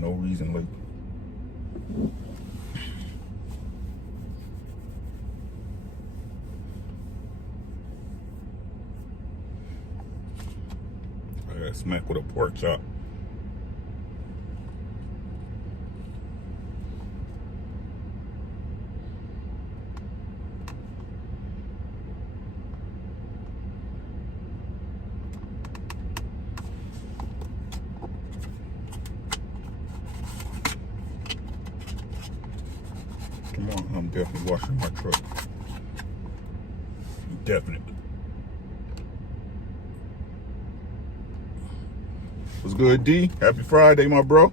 no reason late. I got smacked with a pork chop. Come on, I'm definitely washing my truck. Definitely. What's good, D? Happy Friday, my bro.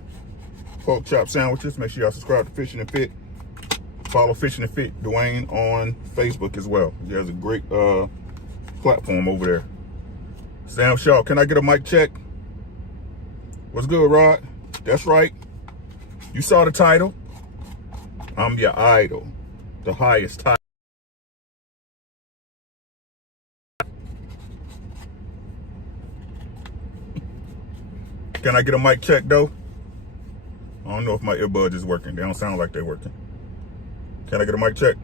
Pork chop sandwiches. Make sure y'all subscribe to Fishing and Fit. Follow Fishing and Fit Dwayne on Facebook as well. He has a great platform over there. Sam Shaw, can I get a mic check? What's good, Rod? That's right. You saw the title. I'm your idol. The highest title. Can I get a mic check, though? I don't know if my earbuds is working. They don't sound like they're working. Can I get a mic check?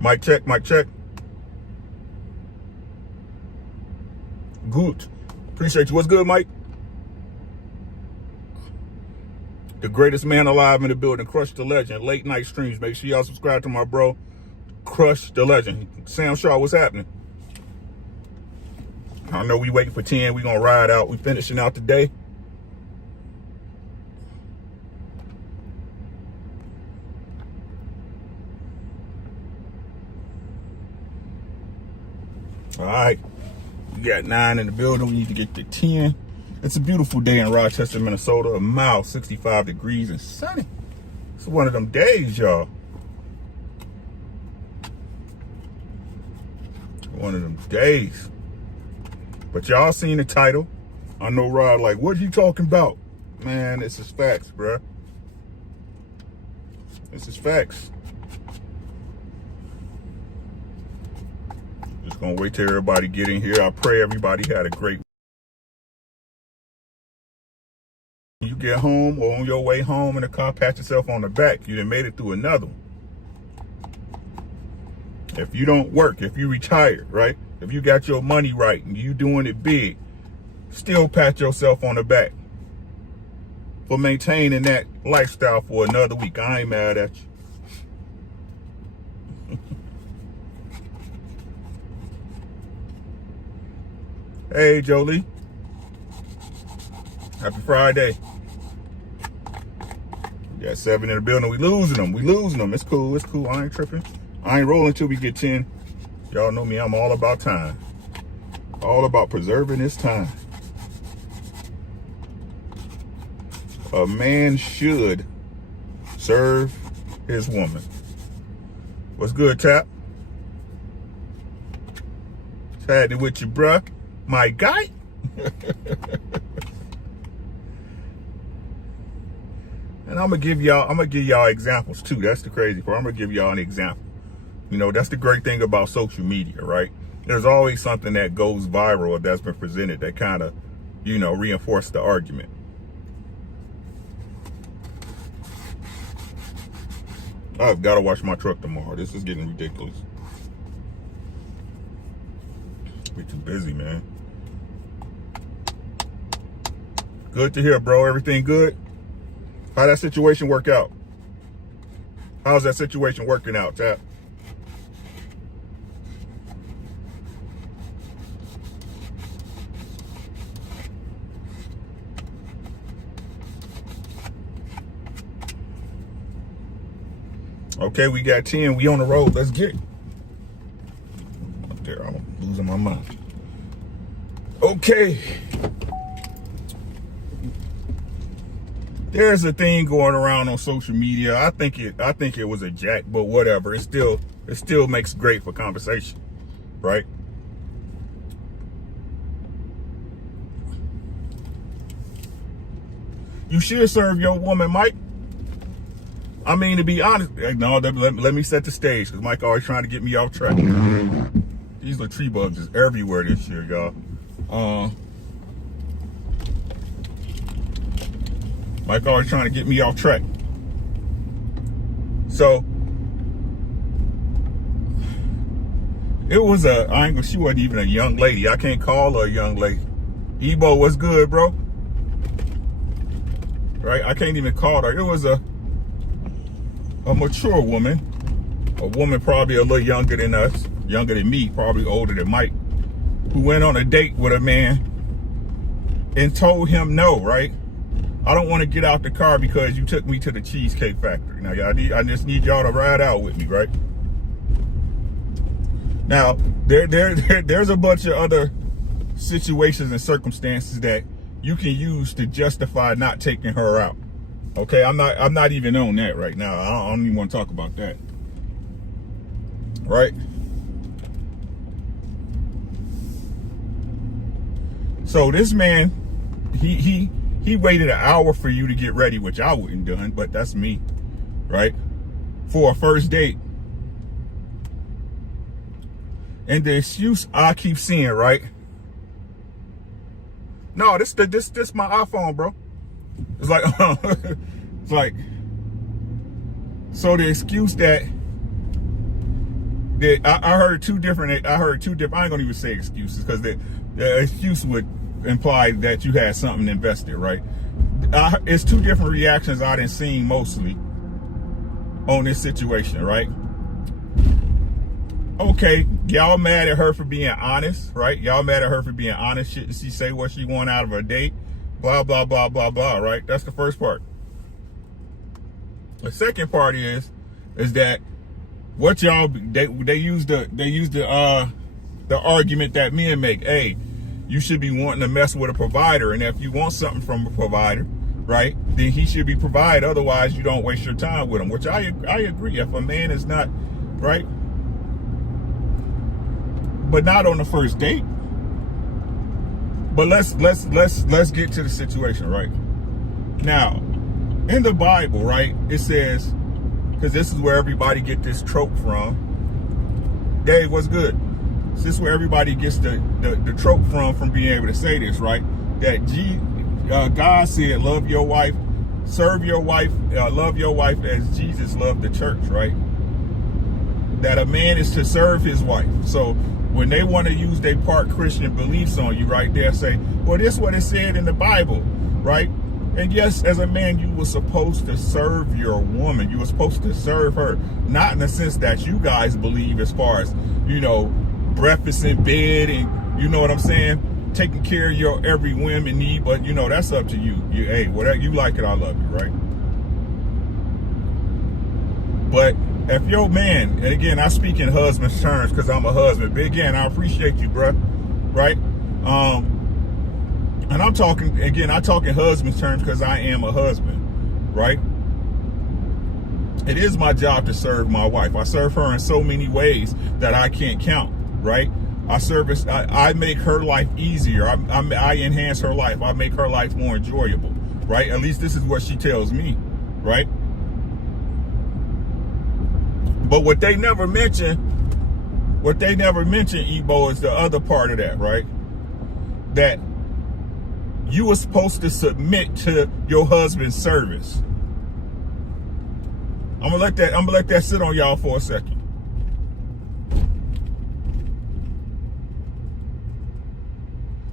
Mic check, mic check. Good. Appreciate you. What's good, Mike? The greatest man alive in the building, Crush the Legend. Late night streams. Make sure y'all subscribe to my bro, Crush the Legend. Sam Shaw, what's happening? I know we waiting for 10. We gonna ride out. We finishing out today. All right. We got 9 in the building. We need to get to 10. It's a beautiful day in Rochester, Minnesota. A mile, 65 degrees and sunny. It's one of them days, y'all. One of them days. But y'all seen the title. I know Rod like, what are you talking about? Man, this is facts, bruh. This is facts. Just gonna wait till everybody get in here. I pray everybody had a great week. You get home or on your way home in the car, pat yourself on the back. You done made it through another one. If you don't work, if you retired, right? If you got your money right and you doing it big, still pat yourself on the back for maintaining that lifestyle for another week. I ain't mad at you. Hey, Jolie. Happy Friday. We got 7 in the building. We losing them. We losing them. It's cool. It's cool. I ain't tripping. I ain't rolling till we get 10. Y'all know me. I'm all about time. All about preserving this time. A man should serve his woman. What's good, Tap? Chatting with you, bruh. My guy. And I'm gonna give y'all examples too. That's the crazy part. I'm gonna give y'all an example. You know, that's the great thing about social media, right? There's always something that goes viral or that's been presented that kind of, you know, reinforce the argument. I've got to wash my truck tomorrow. This is getting ridiculous. We're too busy, man. Good to hear, bro. Everything good? How that situation work out? How's that situation working out, Tap? Okay, we got 10. We on the road. Let's get it. Up there, I'm losing my mind. Okay. There's a thing going around on social media. I think it was a jack, but whatever. It still makes great for conversation, right? You should serve your woman, Mike. I mean, to be honest, no, let me set the stage, because Mike always trying to get me off track. These little tree bugs is everywhere this year, y'all. Mike always trying to get me off track. So it was she wasn't even a young lady. I can't call her a young lady. Ebo, what's good, bro? Right? I can't even call her. It was a mature woman. A woman probably a little younger than us. Younger than me, probably older than Mike. Who went on a date with a man and told him no, right? I don't want to get out the car because you took me to the Cheesecake Factory. Now, I just need y'all to ride out with me, right? Now, there's a bunch of other situations and circumstances that you can use to justify not taking her out. Okay, I'm not even on that right now. I don't even want to talk about that. Right? So this man, he waited an hour for you to get ready, which I wouldn't done, but that's me, right? For a first date. And the excuse I keep seeing, right? No, this my iPhone, bro. It's like, it's like, so the excuse that I heard two different, I ain't gonna even say excuses, because the excuse would imply that you had something invested, right? It's two different reactions I done seen mostly on this situation, right? Okay, y'all mad at her for being honest, right? Y'all mad at her for being honest. Shouldn't she say what she want out of her date? Blah, blah, blah, blah, blah, right? That's the first part. The second part is that what y'all, they use the argument that men make. Hey, you should be wanting to mess with a provider, and if you want something from a provider, right, then he should be provided. Otherwise, you don't waste your time with him, which I agree. If a man is not, right, but not on the first date. But let's get to the situation, right? Now, in the Bible, right, it says, because this is where everybody get this trope from. Dave, what's good? This is where everybody gets the trope from being able to say this, right? That God said, love your wife, serve your wife, love your wife as Jesus loved the church, right? That a man is to serve his wife. So when they want to use their part Christian beliefs on you, right, they'll say, well, this is what it said in the Bible, right? And yes, as a man, you were supposed to serve your woman. You were supposed to serve her, not in the sense that you guys believe as far as, you know, breakfast in bed and, you know what I'm saying, taking care of your every whim and need, but, you know, that's up to you. Hey, whatever you like it, I love you, right? But if your man, and again, I speak in husband's terms because I'm a husband, but again, I appreciate you, bro, right? And I'm talking, again, I talk in husband's terms because I am a husband, right? It is my job to serve my wife. I serve her in so many ways that I can't count, right? I make her life easier. I enhance her life. I make her life more enjoyable, right? At least this is what she tells me, right? But what they never mention, Ebo, is the other part of that, right? That you were supposed to submit to your husband's service. I'm gonna let that sit on y'all for a second.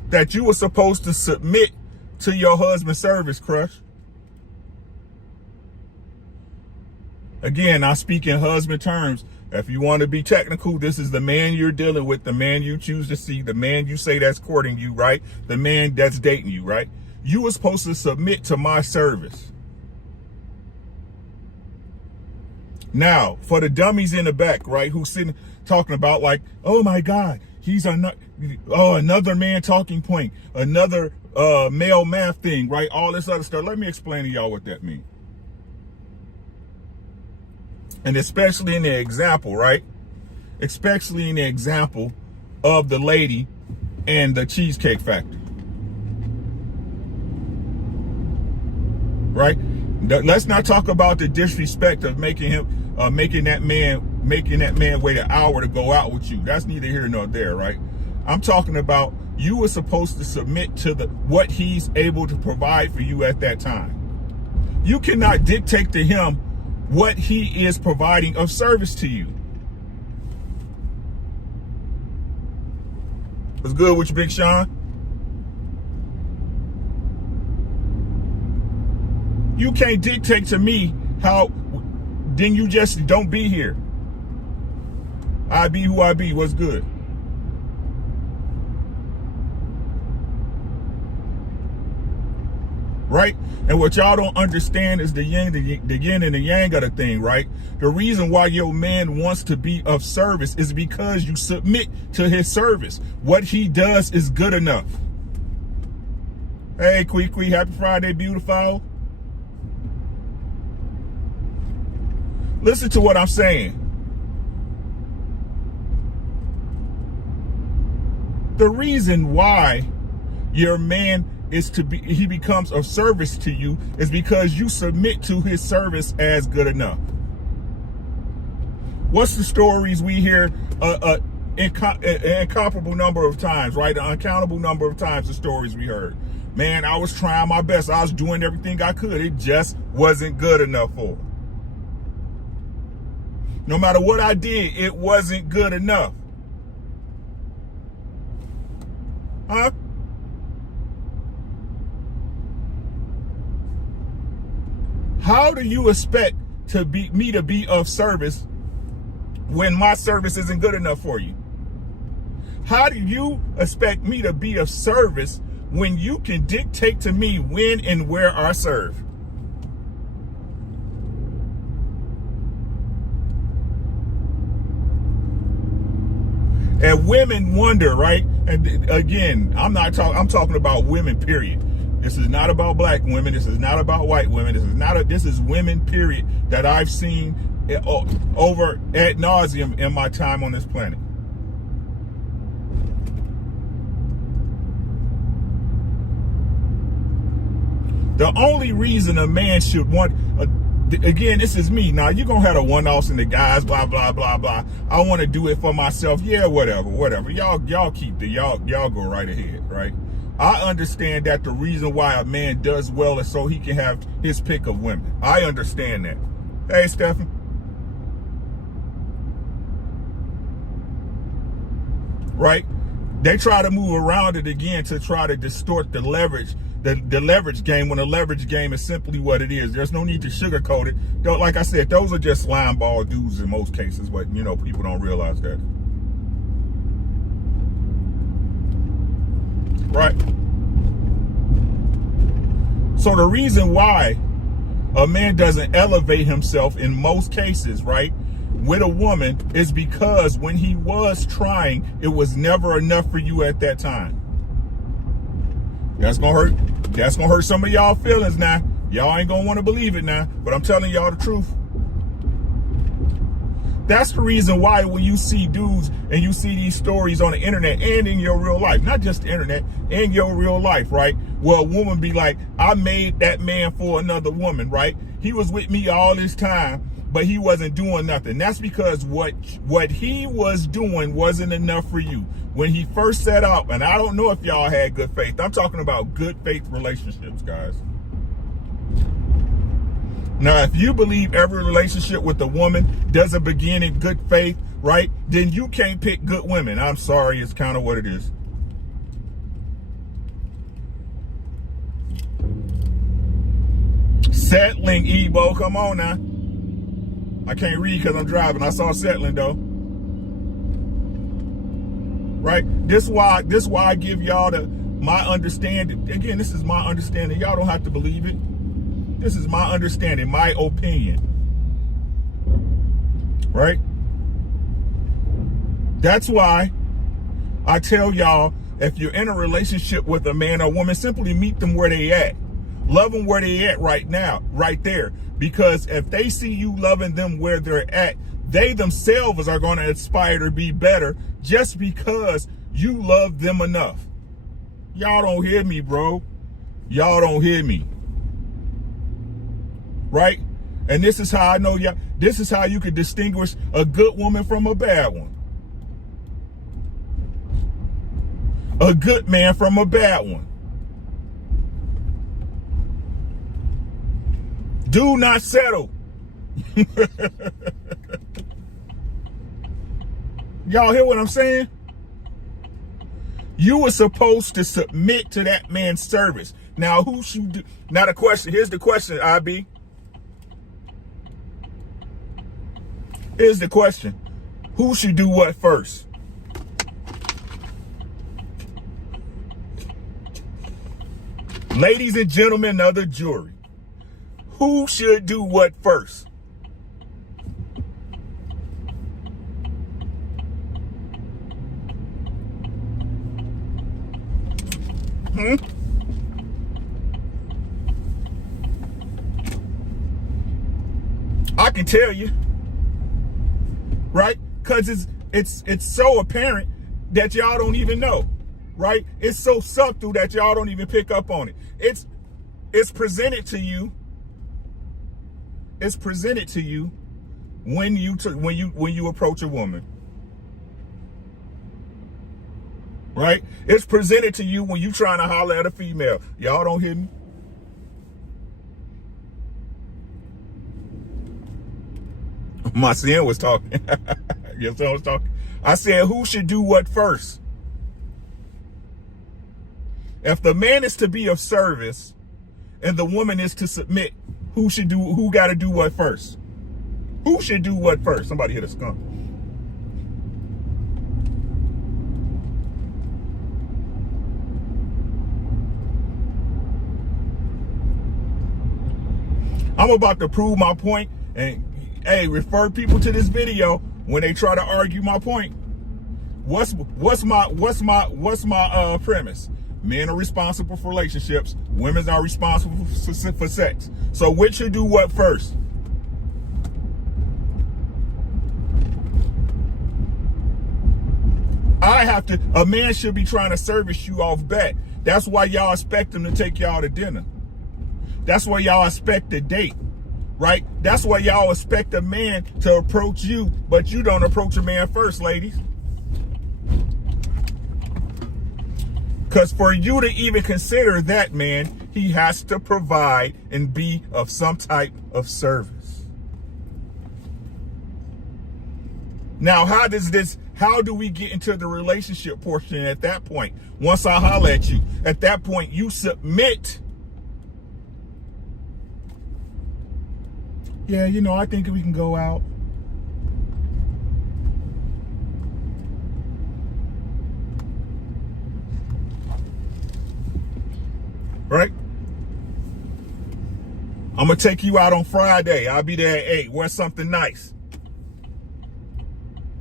That you were supposed to submit to your husband's service, Crush. Again, I speak in husband terms. If you want to be technical, this is the man you're dealing with, the man you choose to see, the man you say that's courting you, right? The man that's dating you, right? You were supposed to submit to my service. Now, for the dummies in the back, right, who's sitting talking about like, oh my God, he's another man talking point, another male math thing, right? All this other stuff. Let me explain to y'all what that means. And especially in the example, right? Especially in the example of the lady and the Cheesecake Factory. Right? Let's not talk about the disrespect of making that man wait an hour to go out with you. That's neither here nor there, right? I'm talking about you were supposed to submit to what he's able to provide for you at that time. You cannot dictate to him what he is providing of service to you. What's good with you, Big Sean? You can't dictate to me how, then you just don't be here. I be who I be. What's good? Right? And what y'all don't understand is the yin and the yang of the thing, right? The reason why your man wants to be of service is because you submit to his service. What he does is good enough. Hey, Kwee, happy Friday, beautiful. Listen to what I'm saying. The reason why your man he becomes of service to you is because you submit to his service as good enough. What's the stories we hear an incomparable number of times, right? An uncountable number of times the stories we heard. Man, I was trying my best. I was doing everything I could. It just wasn't good enough for her. No matter what I did, it wasn't good enough. Huh? How do you expect me to be of service when my service isn't good enough for you? How do you expect me to be of service when you can dictate to me when and where I serve? And women wonder, right? And again, I'm talking about women, period. This is not about black women. This is not about white women. This is women, period, that I've seen over ad nauseum in my time on this planet. The only reason a man should want, again, this is me. Now, you're going to have the one-offs and the guys, blah, blah, blah, blah. I want to do it for myself. Yeah, whatever. Y'all keep y'all go right ahead, right? I understand that the reason why a man does well is so he can have his pick of women. I understand that. Hey, Stephen. Right? They try to move around it again to try to distort the leverage game, when the leverage game is simply what it is. There's no need to sugarcoat it. Though, like I said, those are just slime ball dudes in most cases, but people don't realize that. Right? So the reason why a man doesn't elevate himself in most cases, right, with a woman is because when he was trying, it was never enough for you at that time. That's gonna hurt. That's gonna hurt some of y'all feelings now. Y'all ain't gonna want to believe it now, but I'm telling y'all the truth. That's the reason why when you see dudes and you see these stories on the internet and in your real life, not just the internet, in your real life, right? Well, a woman be like, I made that man for another woman, right? He was with me all this time, but he wasn't doing nothing. That's because what he was doing wasn't enough for you. When he first set up, and I don't know if y'all had good faith. I'm talking about good faith relationships, guys. Now, if you believe every relationship with a woman doesn't begin in good faith, right, then you can't pick good women. I'm sorry, it's kind of what it is. Settling, Ebo, come on now. I can't read because I'm driving. I saw settling though. Right? This why I give y'all my understanding. Again, this is my understanding. Y'all don't have to believe it. This is my understanding, my opinion. Right? That's why I tell y'all, if you're in a relationship with a man or woman, simply meet them where they at. Love them where they at right now, right there. Because if they see you loving them where they're at, they themselves are going to aspire to be better just because you love them enough. Y'all don't hear me, bro. Y'all don't hear me. right? And this is how I know y'all, this is how you can distinguish a good woman from a bad one. A good man from a bad one. Do not settle. Y'all hear what I'm saying? You were supposed to submit to that man's service. Now, who should do? Now, the question, here's the question, IB. Here's the question. Who should do what first? Ladies and gentlemen of the jury, who should do what first? I can tell you, right? Because it's so apparent that y'all don't even know, right? It's so subtle that y'all don't even pick up on it. It's presented to you. It's presented to you when you approach a woman, right? It's presented to you when you trying to holler at a female. Y'all don't hear me? My son was talking. Your son was talking. I said, who should do what first? If the man is to be of service and the woman is to submit, who got to do what first? Who should do what first? Somebody hit a skunk. I'm about to prove my point, and hey, refer people to this video when they try to argue my point. What's my premise? Men are responsible for relationships. Women are responsible for sex. So which should do what first? A man should be trying to service you off bat. That's why y'all expect him to take y'all to dinner. That's why y'all expect a date, right? That's why y'all expect a man to approach you, but you don't approach a man first, ladies. Because for you to even consider that man, he has to provide and be of some type of service. Now, how do we get into the relationship portion at that point? Once I holler at you, at that point, you submit. Yeah, I think we can go out. Right? I'm going to take you out on Friday. I'll be there at 8. Wear something nice.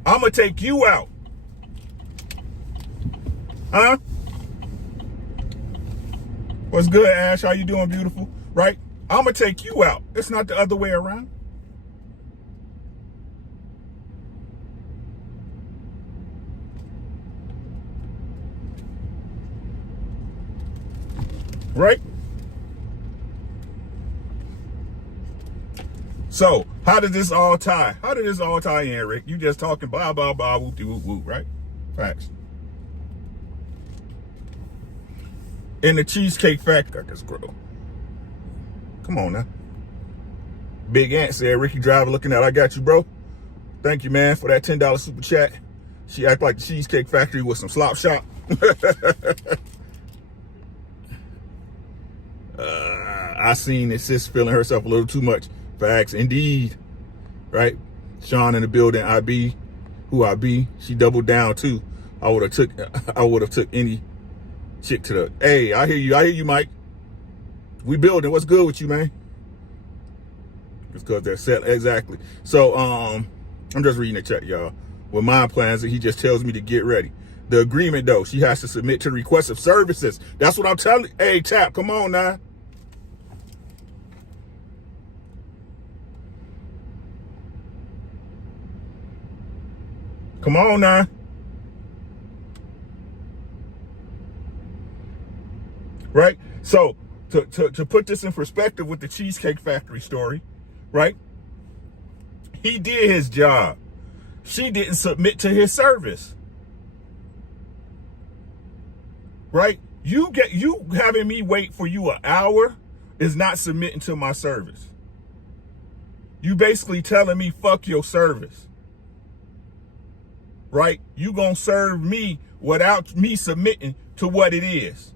I'm going to take you out. Huh? What's good, Ash? How you doing, beautiful? Right? I'm going to take you out. It's not the other way around. Right? So, how did this all tie? How did this all tie in, Rick? You just talking blah, blah, blah, whoop, whoop, whoop, right? Facts. In the Cheesecake Factory, I just grow. Come on now. Big Ant said, Ricky Driver looking out. I got you, bro. Thank you, man, for that $10 super chat. She act like the Cheesecake Factory with some slop shop. I seen that sis feeling herself a little too much. Facts, indeed. Right? Sean in the building. IB, who I be. She doubled down too. I would have took any chick to the. Hey, I hear you, Mike. We building. What's good with you, man? It's because they're set. Exactly. So, I'm just reading the chat, y'all. With my plans, he just tells me to get ready. The agreement, though, she has to submit to the request of services. That's what I'm telling you. Hey, Tap, come on now. Come on now. Right? So, to put this in perspective with the Cheesecake Factory story, right? He did his job. She didn't submit to his service, right? You having me wait for you an hour is not submitting to my service. You basically telling me fuck your service, right? You gonna serve me without me submitting to what it is.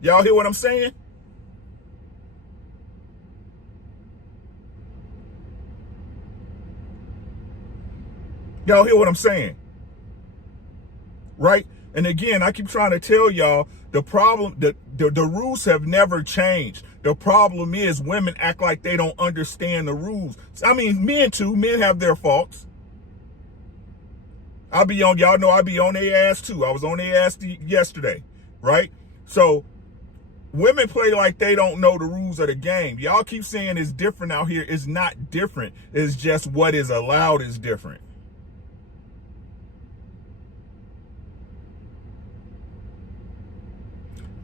Y'all hear what I'm saying? Y'all hear what I'm saying? Right? And again, I keep trying to tell y'all the problem, the rules have never changed. The problem is women act like they don't understand the rules. I mean, men too. Men have their faults. Y'all know I be on their ass too. I was on their ass yesterday, right? So women play like they don't know the rules of the game. Y'all keep saying it's different out here. It's not different. It's just what is allowed is different.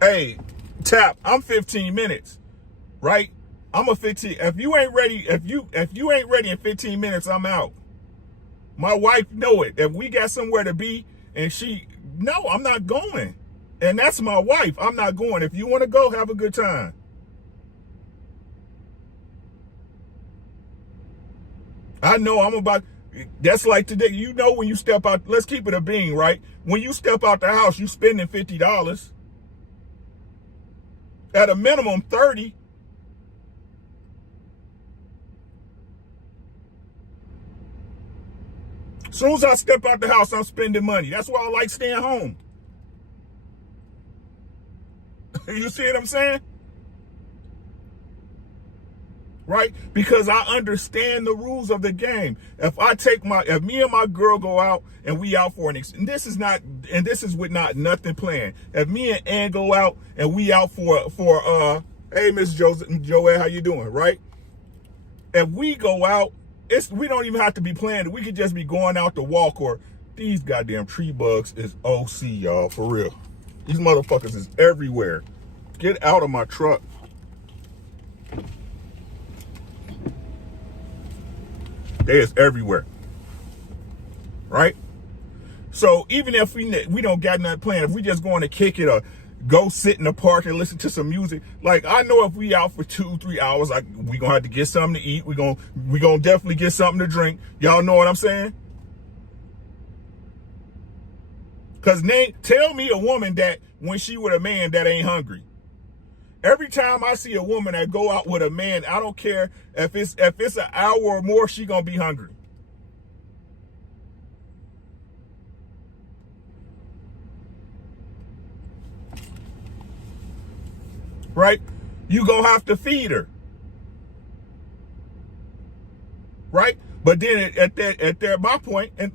Hey, Tap, I'm 15 minutes, right? I'm a 15. If you ain't ready in 15 minutes, I'm out. My wife know it. If we got somewhere to be and no, I'm not going. And that's my wife. I'm not going. If you want to go, have a good time. I know that's like today. You know, when you step out, let's keep it a bean, right? When you step out the house, you spending $50. At a minimum, 30. As soon as I step out the house, I'm spending money. That's why I like staying home. You see what I'm saying? Right? Because I understand the rules of the game. If me and my girl go out and we out for this is with nothing planned. If me and Ann go out and we out for hey, Miss Joelle, how you doing? Right? If we go out, we don't even have to be planning. We could just be going out to walk. Or these goddamn tree bugs is OC, y'all, for real. These motherfuckers is everywhere. Get out of my truck. They is everywhere, right? So even if we don't got nothing planned, if we just going to kick it or go sit in the park and listen to some music, like I know if we out for 2-3 hours, we gonna have to get something to eat. We gonna definitely get something to drink. Y'all know what I'm saying? Cause tell me a woman that when she with a man that ain't hungry. Every time I see a woman that go out with a man, I don't care if it's an hour or more, she gonna be hungry. Right? You gonna have to feed her. Right? But then at my point, and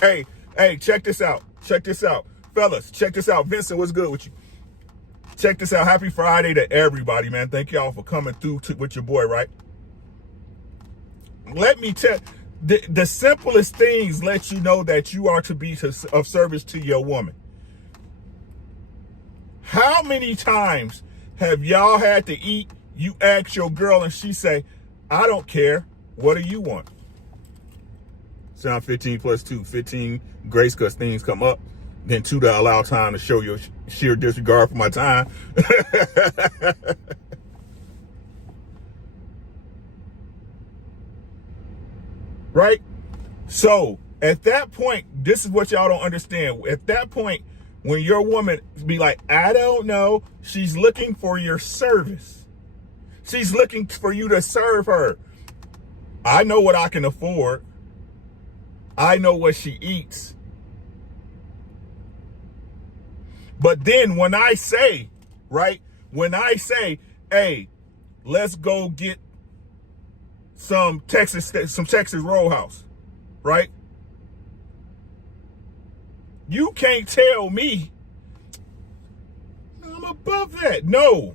hey, check this out. Check this out. Fellas, check this out. Vincent, what's good with you? Check this out. Happy Friday to everybody, man. Thank y'all for coming through with your boy, right? Let me tell the simplest things let you know that you are to be of service to your woman. How many times have y'all had to eat? You ask your girl and she say, I don't care. What do you want? Sound 15 plus 2. 15 grace because things come up. Then 2 to allow time to show your sheer disregard for my time. Right? So at that point, this is what y'all don't understand. At that point, when your woman be like, I don't know, she's looking for your service. She's looking for you to serve her. I know what I can afford. I know what she eats. But then when I say, right, hey, let's go get some Texas Roadhouse, right? You can't tell me I'm above that. No.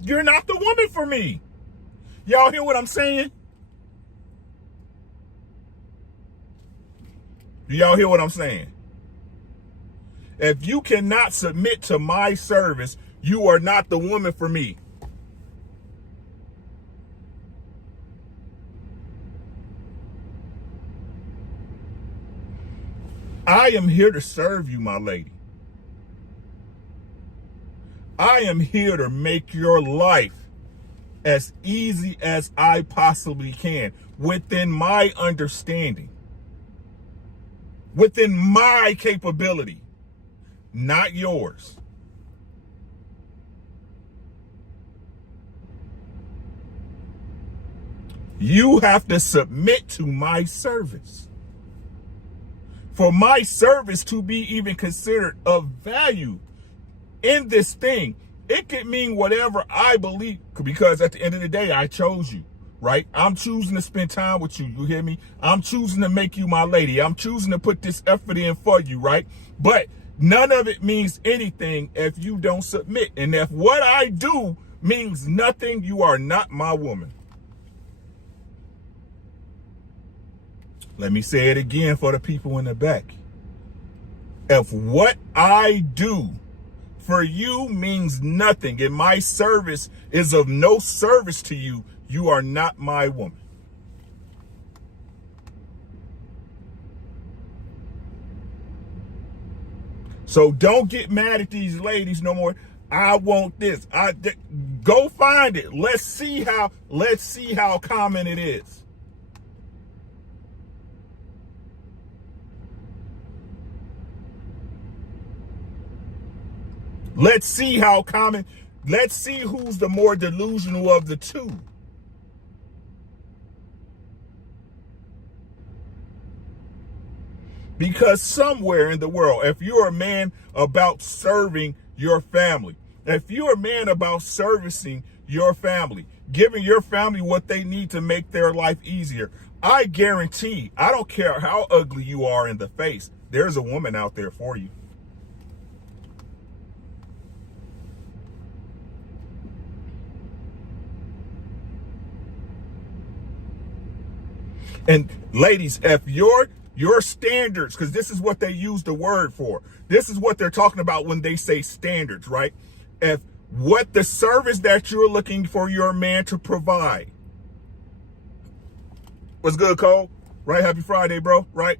You're not the woman for me. Y'all hear what I'm saying? Do y'all hear what I'm saying? If you cannot submit to my service, you are not the woman for me. I am here to serve you, my lady. I am here to make your life as easy as I possibly can within my understanding, within my capability, not yours. You have to submit to my service. For my service to be even considered of value in this thing, it could mean whatever I believe, because at the end of the day, I chose you, right? I'm choosing to spend time with you. You hear me? I'm choosing to make you my lady. I'm choosing to put this effort in for you, right? But none of it means anything if you don't submit. And if what I do means nothing, you are not my woman. Let me say it again for the people in the back. If what I do for you means nothing and my service is of no service to you, you are not my woman. So don't get mad at these ladies no more. I want this. Go find it. Let's see how common it is. Let's see how common. Let's see who's the more delusional of the two. Because somewhere in the world, if you're a man about serving your family, if you're a man about servicing your family, giving your family what they need to make their life easier, I guarantee, I don't care how ugly you are in the face, there's a woman out there for you. And ladies, if your standards, because this is what they use the word for. This is what they're talking about when they say standards, right? If what the service that you're looking for your man to provide. What's good, Cole? Right? Happy Friday, bro. Right?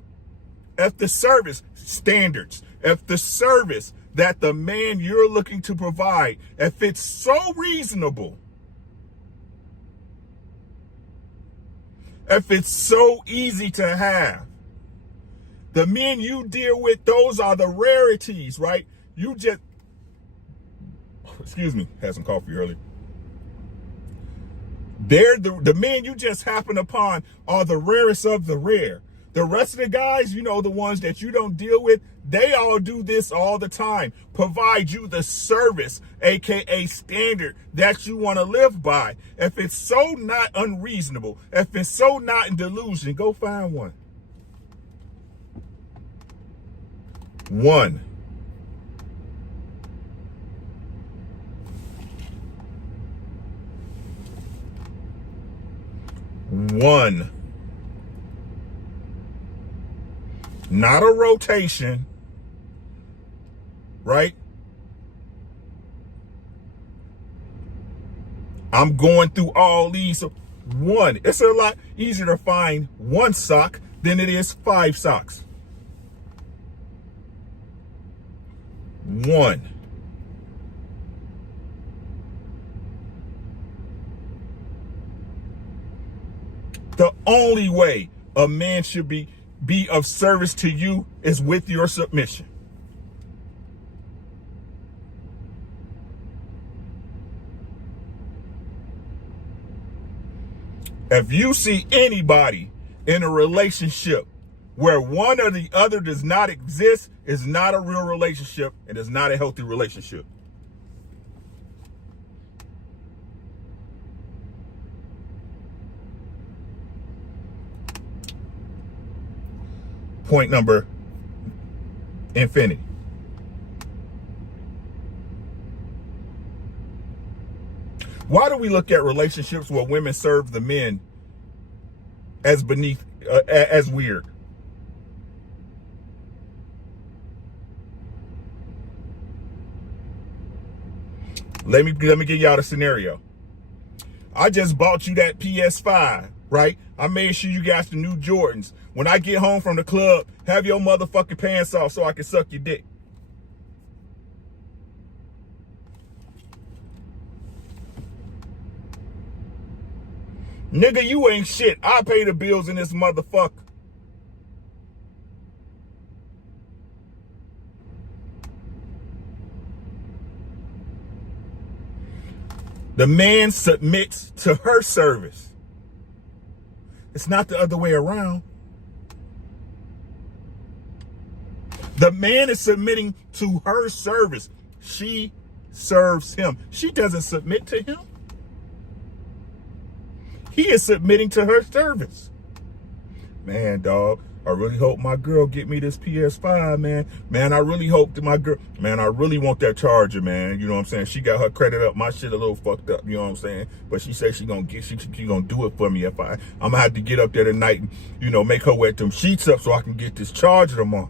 If the service standards, if the service that the man you're looking to provide, if it's so reasonable, if it's so easy to have, the men you deal with, those are the rarities, right? You just, excuse me, had some coffee earlier. They're the men you just happen upon are the rarest of the rare. The rest of the guys, you know, the ones that you don't deal with, they all do this all the time. Provide you the service, aka standard that you want to live by. If it's so not unreasonable, if it's so not in delusion, go find one. One. Not a rotation, right? I'm going through all these. One. It's a lot easier to find one sock than it is 5 socks. One. The only way a man should be of service to you is with your submission. If you see anybody in a relationship where one or the other does not exist, it's not a real relationship and it's not a healthy relationship. Point number infinity. Why do we look at relationships where women serve the men as beneath, as weird? Let me give y'all the scenario. I just bought you that PS5, right? I made sure you got the new Jordans. When I get home from the club, have your motherfucking pants off so I can suck your dick. Nigga, you ain't shit. I pay the bills in this motherfucker. The man submits to her service. It's not the other way around. The man is submitting to her service. She serves him. She doesn't submit to him. He is submitting to her service. Man, dog, I really hope my girl get me this PS5, man. Man, I really hope that my girl, man, I really want that charger, man. You know what I'm saying? She got her credit up. My shit a little fucked up, you know what I'm saying? But she said she gonna do it for me if I'm gonna have to get up there tonight and, you know, make her wet them sheets up so I can get this charger tomorrow.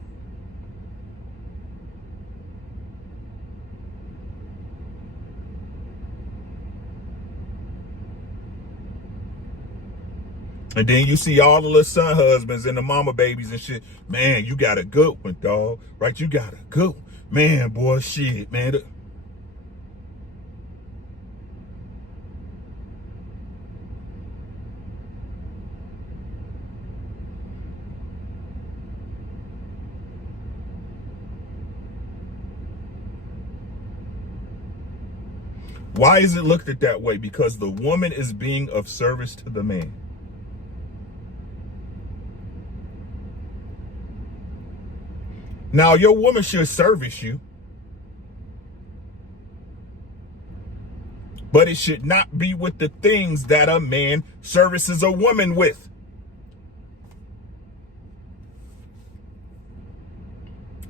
And then you see all the little son husbands and the mama babies and shit. Man, you got a good one, dog. Right? You got a good one. Man, boy, shit, man. Why is it looked at that way? Because the woman is being of service to the man. Now, your woman should service you, but it should not be with the things that a man services a woman with.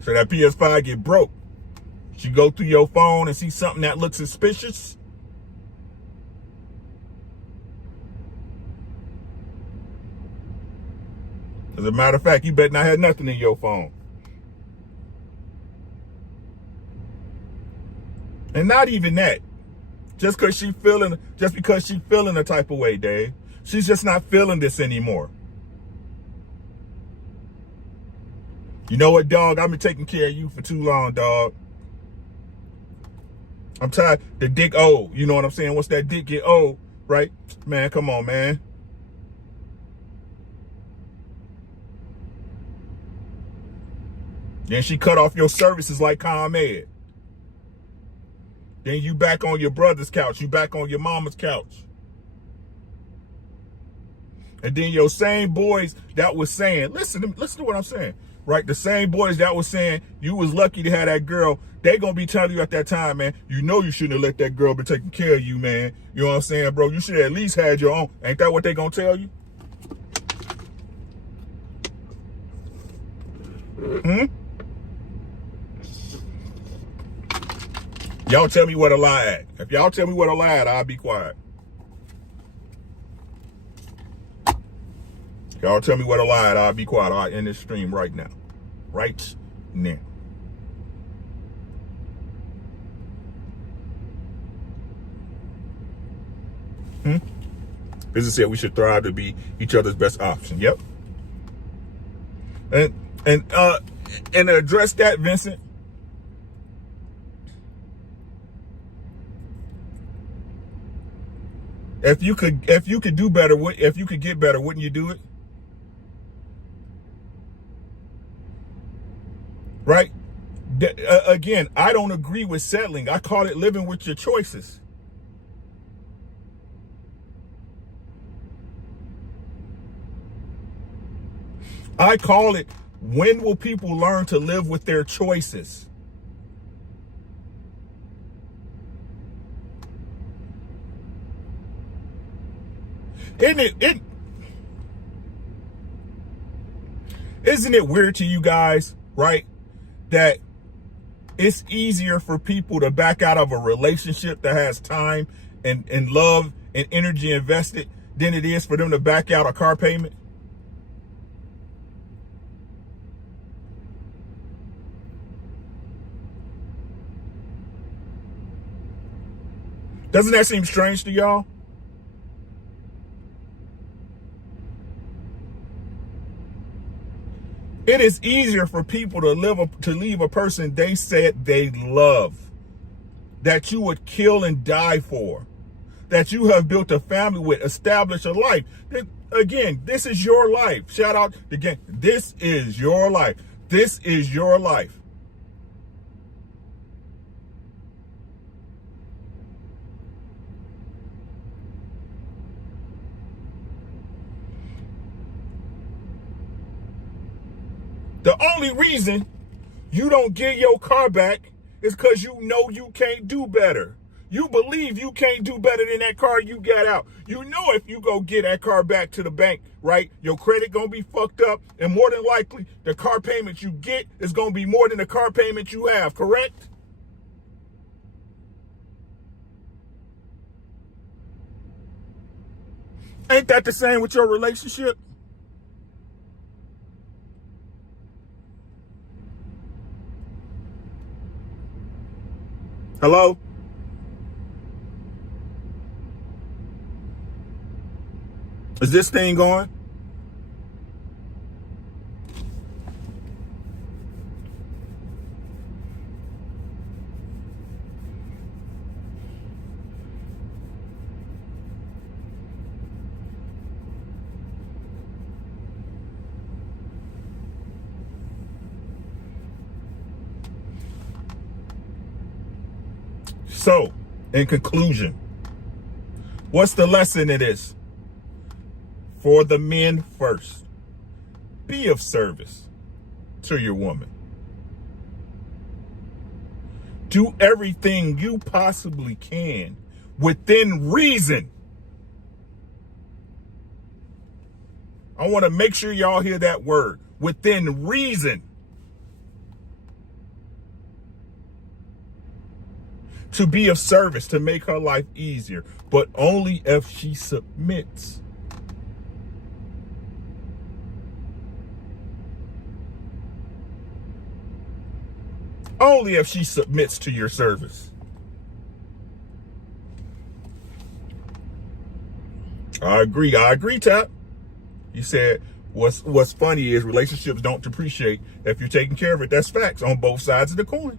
So that PS5 get broke. She go through your phone and see something that looks suspicious. As a matter of fact, you better not have nothing in your phone. And not even that. Just because she feeling a type of way, Dave. She's just not feeling this anymore. You know what, dog? I've been taking care of you for too long, dog. I'm tired. The dick old. You know what I'm saying? Once that dick get old, right? Man, come on, man. Then she cut off your services like ComEd. Then you back on your brother's couch. You back on your mama's couch. And then your same boys that was saying, listen to what I'm saying, right? The same boys that was saying you was lucky to have that girl, they gonna be telling you at that time, man, you know you shouldn't have let that girl be taking care of you, man. You know what I'm saying, bro? You should have at least had your own. Ain't that what they gonna tell you? Y'all tell me what a lie at. If y'all tell me what a lie at, I'll be quiet. Y'all tell me what a lie at, I'll be quiet. I'll end this stream right now. Right now. Business said we should thrive to be each other's best option. Yep. And to address that, Vincent, if you could do better, if you could get better, wouldn't you do it? Right? Again, I don't agree with settling. I call it living with your choices. I call it, when will people learn to live with their choices? Isn't it weird to you guys, right, that it's easier for people to back out of a relationship that has time and love and energy invested than it is for them to back out a car payment? Doesn't that seem strange to y'all? It is easier for people to leave a person they said they love, that you would kill and die for, that you have built a family with, established a life. Again, this is your life. Shout out again. This is your life. This is your life. The only reason you don't get your car back is because you know you can't do better. You believe you can't do better than that car you got out. You know if you go get that car back to the bank, right, your credit going to be fucked up, and more than likely, the car payment you get is going to be more than the car payment you have, correct? Ain't that the same with your relationship? Hello? Is this thing going? So, in conclusion, what's the lesson in this? For the men first, be of service to your woman. Do everything you possibly can within reason. I want to make sure y'all hear that word, within reason. To be of service, to make her life easier, but only if she submits. Only if she submits to your service. I agree, Tap. You said what's funny is relationships don't depreciate if you're taking care of it. That's facts on both sides of the coin.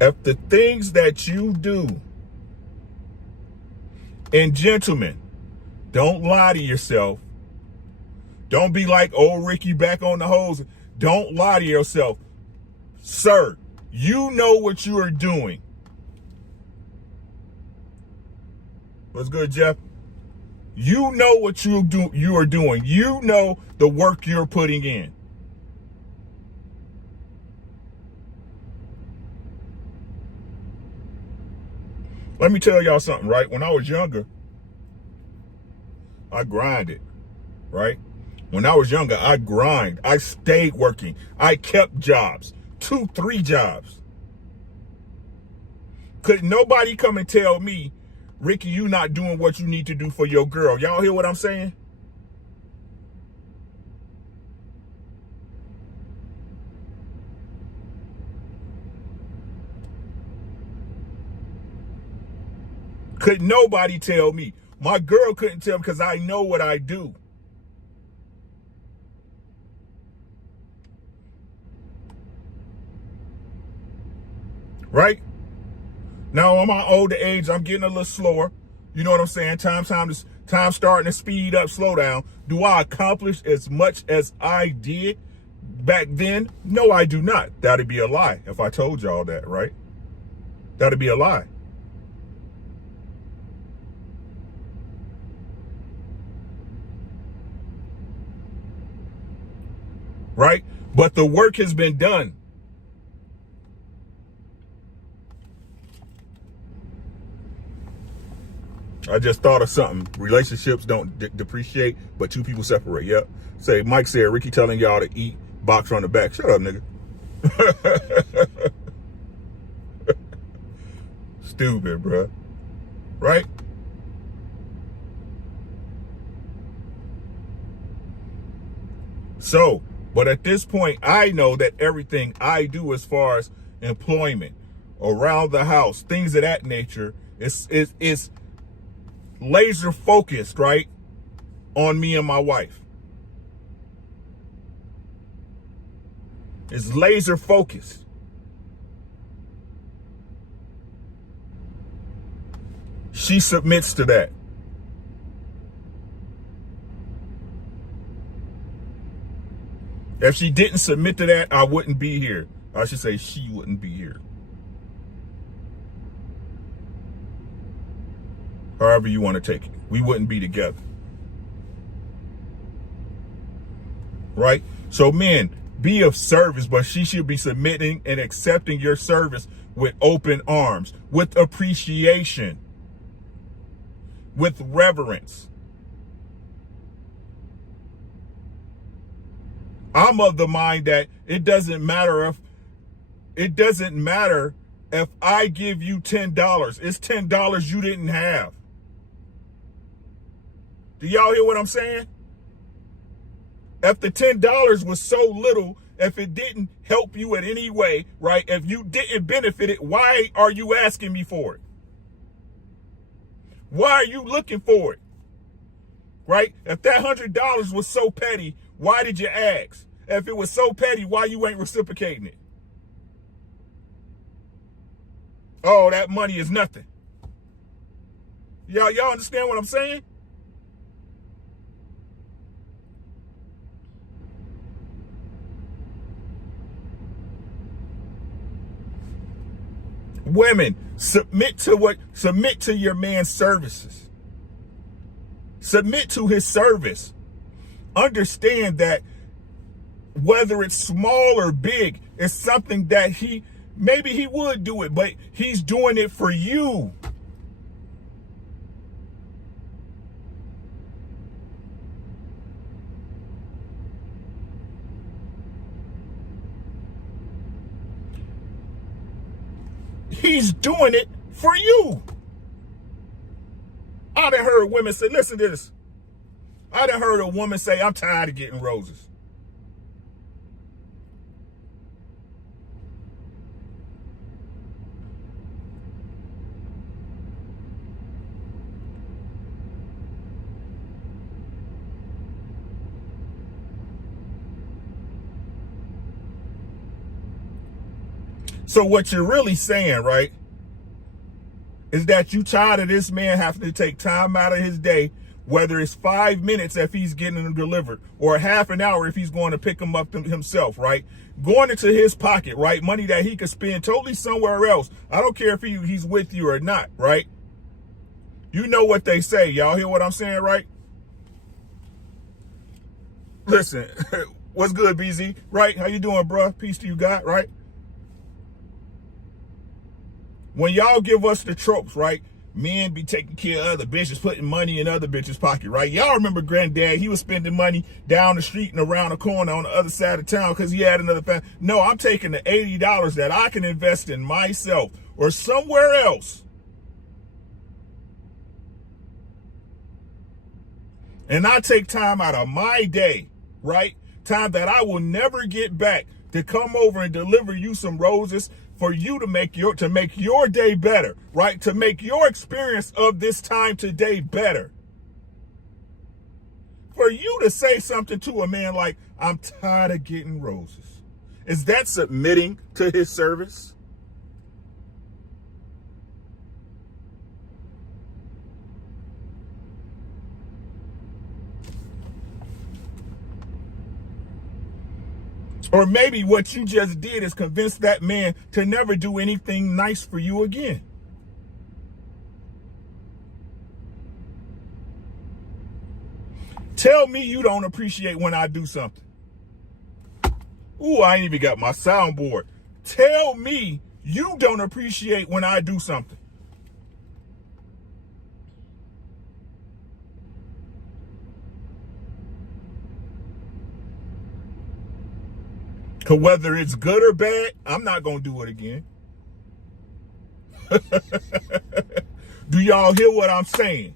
If the things that you do, and gentlemen, don't lie to yourself. Don't be like old Ricky back on the hose. Don't lie to yourself. Sir, you know what you are doing. What's good, Jeff? You know what you are doing. You know the work you're putting in. Let me tell y'all something, right? When I was younger, I grinded, right? When I was younger, I grind. I stayed working. I kept jobs, 2, 3 jobs. Could nobody come and tell me, Ricky, you not doing what you need to do for your girl? Y'all hear what I'm saying? Could nobody tell me? My girl couldn't tell me because I know what I do. Right? Now, on my older age, I'm getting a little slower. You know what I'm saying? Time's starting to speed up, slow down. Do I accomplish as much as I did back then? No, I do not. That'd be a lie if I told y'all that, right? That'd be a lie. Right? But the work has been done. I just thought of something. Relationships don't depreciate, but 2 people separate. Yep. Say, Mike said, Ricky telling y'all to eat box on the back. Shut up, nigga. Stupid, bruh. Right? So, but at this point, I know that everything I do as far as employment, around the house, things of that nature, is laser focused, right, on me and my wife. It's laser focused. She submits to that. If she didn't submit to that, I wouldn't be here. I should say she wouldn't be here. However you want to take it. We wouldn't be together. Right? So men, be of service, but she should be submitting and accepting your service with open arms, with appreciation, with reverence. I'm of the mind that it doesn't matter if I give you $10. It's $10 you didn't have. Do y'all hear what I'm saying? If the $10 was so little, if it didn't help you in any way, right? If you didn't benefit it, why are you asking me for it? Why are you looking for it? Right? If that $100 was so petty, why did you ask? If it was so petty, why you ain't reciprocating it? Oh, that money is nothing. Y'all understand what I'm saying? Women, submit to your man's services. Submit to his service. Understand that whether it's small or big, it's something that maybe he would do it, but he's doing it for you. He's doing it for you. I done heard women say, listen to this. I done heard a woman say, I'm tired of getting roses. So what you're really saying, right, is that you tired of this man having to take time out of his day, whether it's 5 minutes if he's getting them delivered, or half an hour if he's going to pick them up himself, right? Going into his pocket, right? Money that he could spend totally somewhere else. I don't care if he's with you or not, right? You know what they say. Y'all hear what I'm saying, right? Listen, what's good, BZ? Right? How you doing, bro? Peace to you, God, right? When y'all give us the tropes, right? Men be taking care of other bitches, putting money in other bitches' pocket, right? Y'all remember Granddad, he was spending money down the street and around the corner on the other side of town because he had another family. No, I'm taking the $80 that I can invest in myself or somewhere else. And I take time out of my day, right? Time that I will never get back to come over and deliver you some roses for you to make your day better, right? To make your experience of this time today better. For you to say something to a man like, I'm tired of getting roses. Is that submitting to his service? Or maybe what you just did is convince that man to never do anything nice for you again. Tell me you don't appreciate when I do something. Ooh, I ain't even got my soundboard. Tell me you don't appreciate when I do something. Because whether it's good or bad, I'm not going to do it again. Do y'all hear what I'm saying?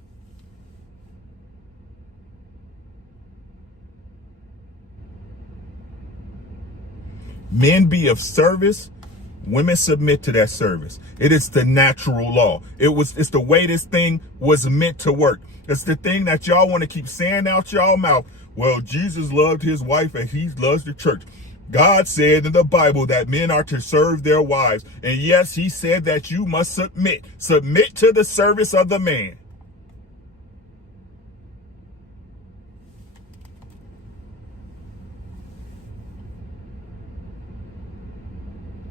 Men, be of service, Women submit to that service. It is the natural law. It's the way this thing was meant to work. It's the thing that y'all want to keep saying out y'all mouth. Well, Jesus loved his wife and he loves the church. God said in the Bible that men are to serve their wives. And yes, he said that you must submit. Submit to the service of the man.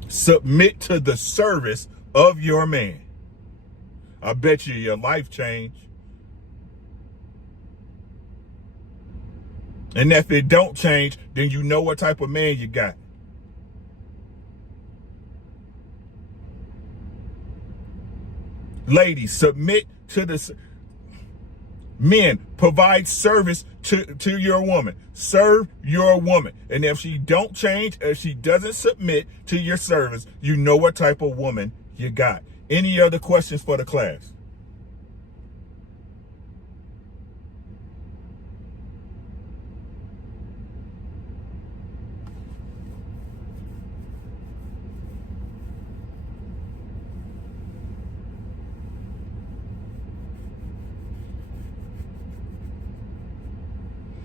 Submit to the service of your man. I bet you your life changed. And if it don't change, then you know what type of man you got. Ladies, submit to the men. Provide service to your woman. Serve your woman. And if she don't change, if she doesn't submit to your service, you know what type of woman you got. Any other questions for the class?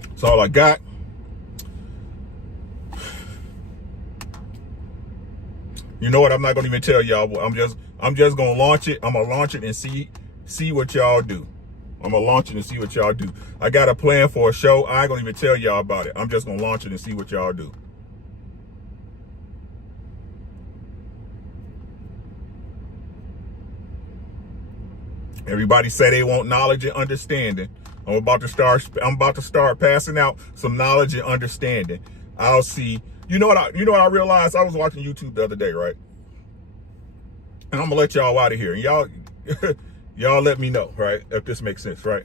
That's all I got. You know what? I'm not gonna even tell y'all. I'm just gonna launch it. I'm gonna launch it and see what y'all do. I'm gonna launch it and see what y'all do. I got a plan for a show. I ain't gonna even tell y'all about it. I'm just gonna launch it and see what y'all do. Everybody say they want knowledge and understanding. I'm about to start passing out some knowledge and understanding. I'll see. You know what I realized? I was watching YouTube the other day, right? And I'm gonna let y'all out of here. And y'all let me know, right? If this makes sense, right?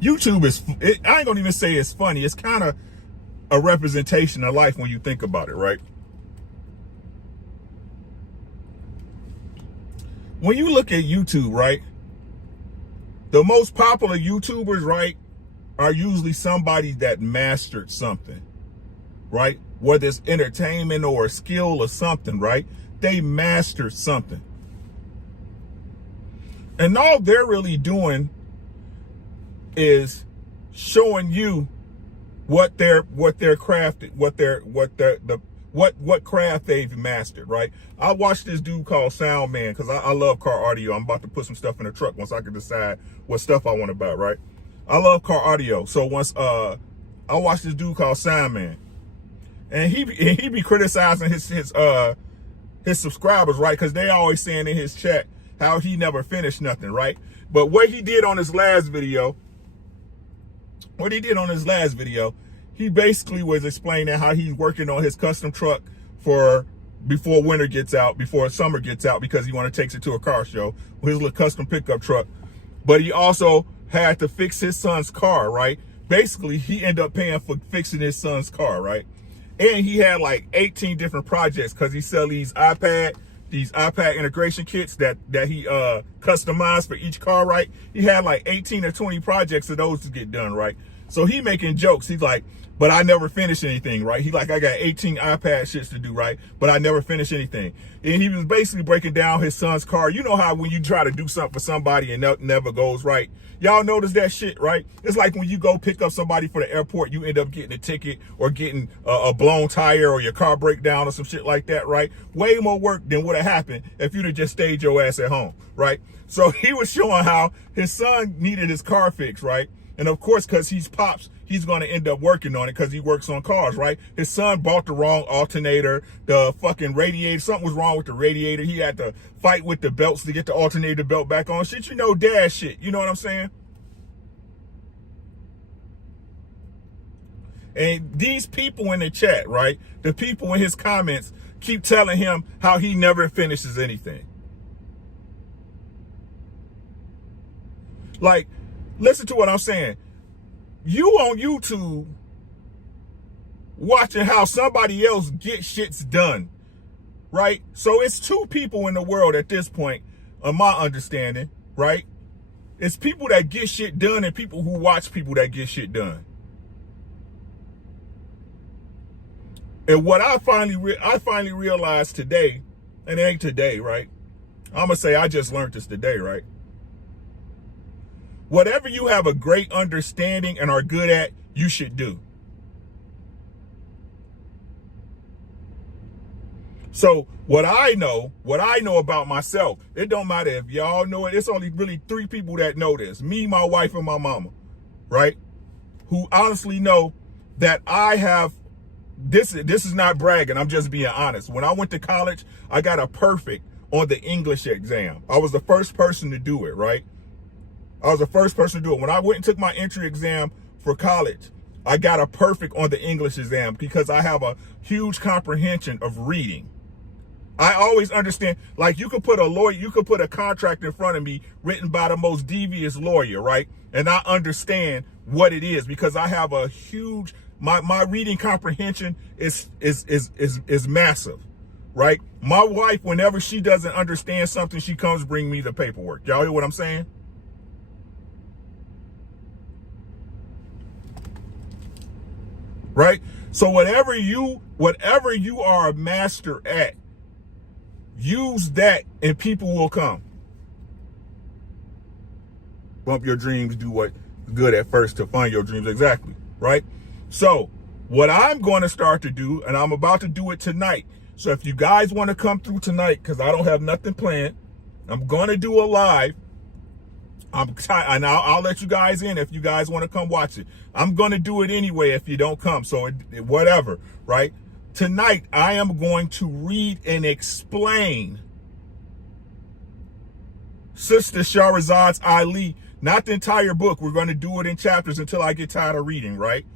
YouTube I ain't gonna even say it's funny. It's kind of a representation of life when you think about it, right? When you look at YouTube, right? The most popular YouTubers, right, are usually somebody that mastered something, right? Whether it's entertainment or a skill or something, right? They mastered something. And all they're really doing is showing you what craft they've mastered, right? I watched this dude called Sound Man because I love car audio. I'm about to put some stuff in the truck once I can decide what stuff I want to buy, right? I love car audio. So once I watched this dude called Sound Man, and he be criticizing his subscribers, right? Because they always saying in his chat how he never finished nothing, right? But what he did on his last video, he basically was explaining how he's working on his custom truck for before winter gets out, before summer gets out, because he want to take it to a car show with his little custom pickup truck. But he also had to fix his son's car, right? Basically, he ended up paying for fixing his son's car, right? And he had like 18 different projects because he sell these iPad integration kits that he customized for each car, right? He had like 18 or 20 projects of those to get done, right? So he making jokes. He's like, but I never finish anything, right? He like, I got 18 iPad shits to do, right? But I never finish anything. And he was basically breaking down his son's car. You know how when you try to do something for somebody and that never goes right? Y'all notice that shit, right? It's like when you go pick up somebody for the airport, you end up getting a ticket or getting a blown tire or your car break down or some shit like that, right? Way more work than would have happened if you'd have just stayed your ass at home, right? So he was showing how his son needed his car fixed, right? And of course, because he's Pops, he's going to end up working on it because he works on cars, right? His son bought the wrong alternator, the fucking radiator. Something was wrong with the radiator. He had to fight with the belts to get the alternator belt back on. Shit, you know, dad shit. You know what I'm saying? And these people in the chat, right? The people in his comments keep telling him how he never finishes anything. Like, listen to what I'm saying. You on YouTube watching how somebody else get shits done, right? So it's two people in the world at this point, of my understanding, right? It's people that get shit done and people who watch people that get shit done. And what I finally realized today, and it ain't today, right? I'm gonna say I just learned this today, right? Whatever you have a great understanding and are good at, you should do. So what I know about myself, it don't matter if y'all know it. It's only really 3 people that know this: me, my wife, and my mama, right? Who honestly know that I have. This is not bragging. I'm just being honest. When I went to college, I got a perfect on the English exam. I was the first person to do it, right? I was the first person to do it. When I went and took my entry exam for college, I got a perfect on the English exam because I have a huge comprehension of reading. I always understand, like you could put a contract in front of me written by the most devious lawyer, right? And I understand what it is because I have a huge, my reading comprehension is massive, right? My wife, whenever she doesn't understand something, she comes bring me the paperwork. Y'all hear what I'm saying? Right? So whatever you are a master at, use that and people will come. Bump your dreams, do what good at first to find your dreams. Exactly, right? So what I'm going to start to do, and I'm about to do it tonight. So if you guys want to come through tonight, because I don't have nothing planned, I'm going to do a live. And I'll let you guys in if you guys want to come watch it. I'm going to do it anyway if you don't come. So whatever, right? Tonight, I am going to read and explain Sister Shahrazad's Ali. Not the entire book. We're going to do it in chapters until I get tired of reading, right?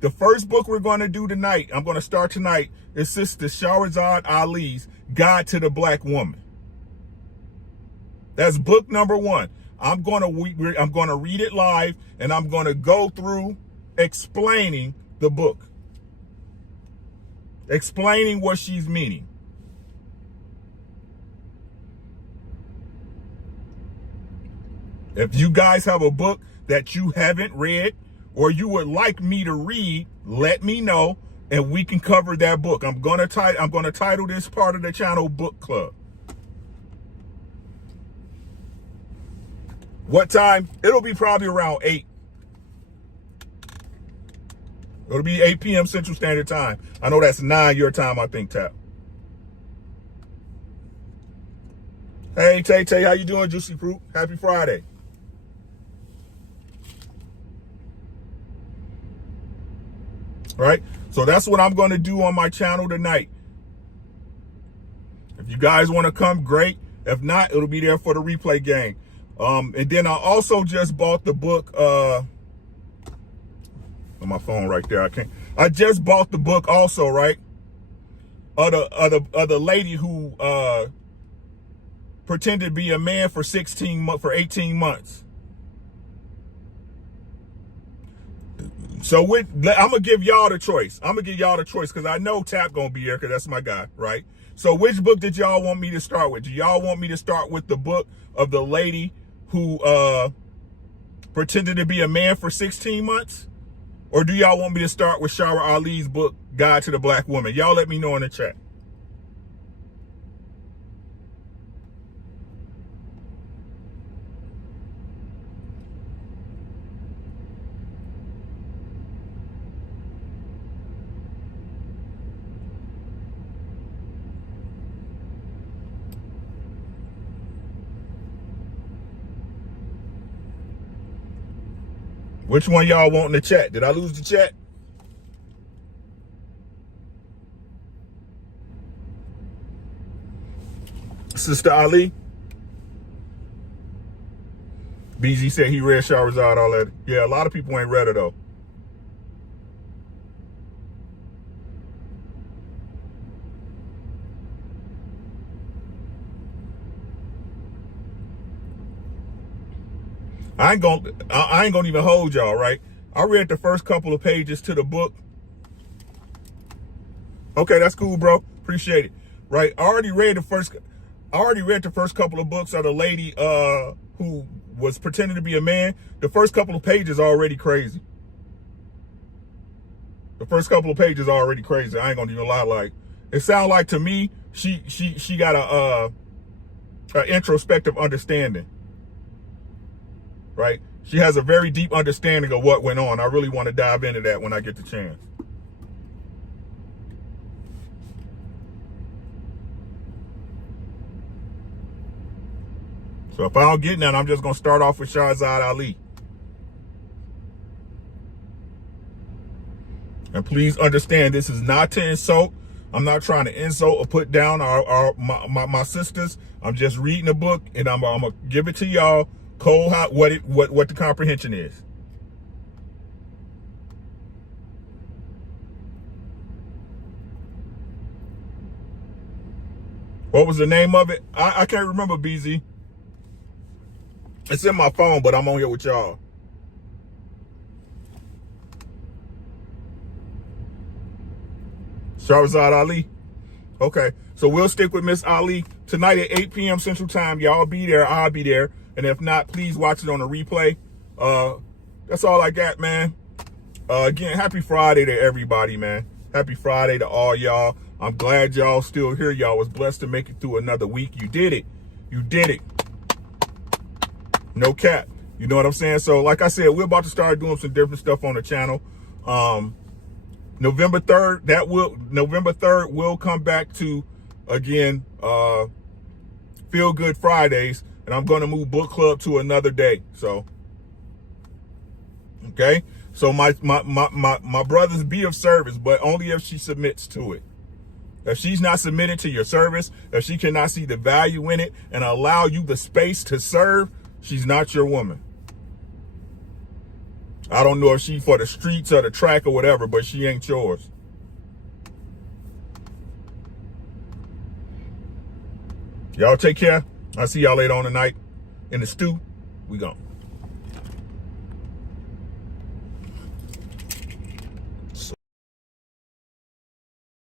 The first book we're going to do tonight, I'm going to start tonight, is Sister Shahrazad Ali's Guide to the Black Woman. That's book number 1. I'm going to read it live, and I'm going to go through explaining the book. Explaining what she's meaning. If you guys have a book that you haven't read or you would like me to read, let me know and we can cover that book. I'm going to title this part of the channel Book Club. What time? It'll be probably around 8. It'll be 8 p.m. Central Standard Time. I know that's 9 your time, I think, Tap. Hey, Tay, how you doing, Juicy Fruit? Happy Friday. Right? So that's what I'm going to do on my channel tonight. If you guys want to come, great. If not, it'll be there for the replay game. And then I also just bought the book, on my phone right there. I just bought the book also, right? Of the lady who pretended to be a man for 18 months. So I'm gonna give y'all the choice. Because I know Tap gonna be here because that's my guy, right? So which book did y'all want me to start with? Do y'all want me to start with the book of the lady who pretended to be a man for 16 months? Or do y'all want me to start with Shara Ali's book, Guide to the Black Woman? Y'all let me know in the chat. Which one y'all want in the chat? Did I lose the chat? Sister Ali? BZ said he read Shahrazad already. Yeah, a lot of people ain't read it though. I ain't gonna even hold y'all, right? I read the first couple of pages to the book. Okay, that's cool, bro. Appreciate it. Right? I already read the first couple of books of the lady who was pretending to be a man. The first couple of pages are already crazy. The first couple of pages are already crazy. I ain't gonna even lie. Like, it sounds like to me, she got a introspective understanding, right? She has a very deep understanding of what went on. I really want to dive into that when I get the chance. So if I don't get none, I'm just gonna start off with Shahzad Ali. And please understand, this is not to insult. I'm not trying to insult or put down my sisters. I'm just reading a book, and I'm gonna give it to y'all cold hot what the comprehension is. What was the name of it? I can't remember, BZ. It's in my phone, but I'm on here with y'all. Shahzad Ali. Okay, so we'll stick with Miss Ali tonight at 8 p.m. Central Time. Y'all be there. I'll be there. And if not, please watch it on the replay. That's all I got, man. Again, happy Friday to everybody, man. Happy Friday to all y'all. I'm glad y'all still here. Y'all was blessed to make it through another week. You did it. You did it. No cap. You know what I'm saying? So, like I said, we're about to start doing some different stuff on the channel. November 3rd will come back to, again, Feel Good Fridays, and I'm going to move book club to another day. So, okay. So my brothers, be of service, but only if she submits to it. If she's not submitted to your service, if she cannot see the value in it and allow you the space to serve, she's not your woman. I don't know if she for the streets or the track or whatever, but she ain't yours. Y'all take care. I'll see y'all later on tonight in the stew. We gone.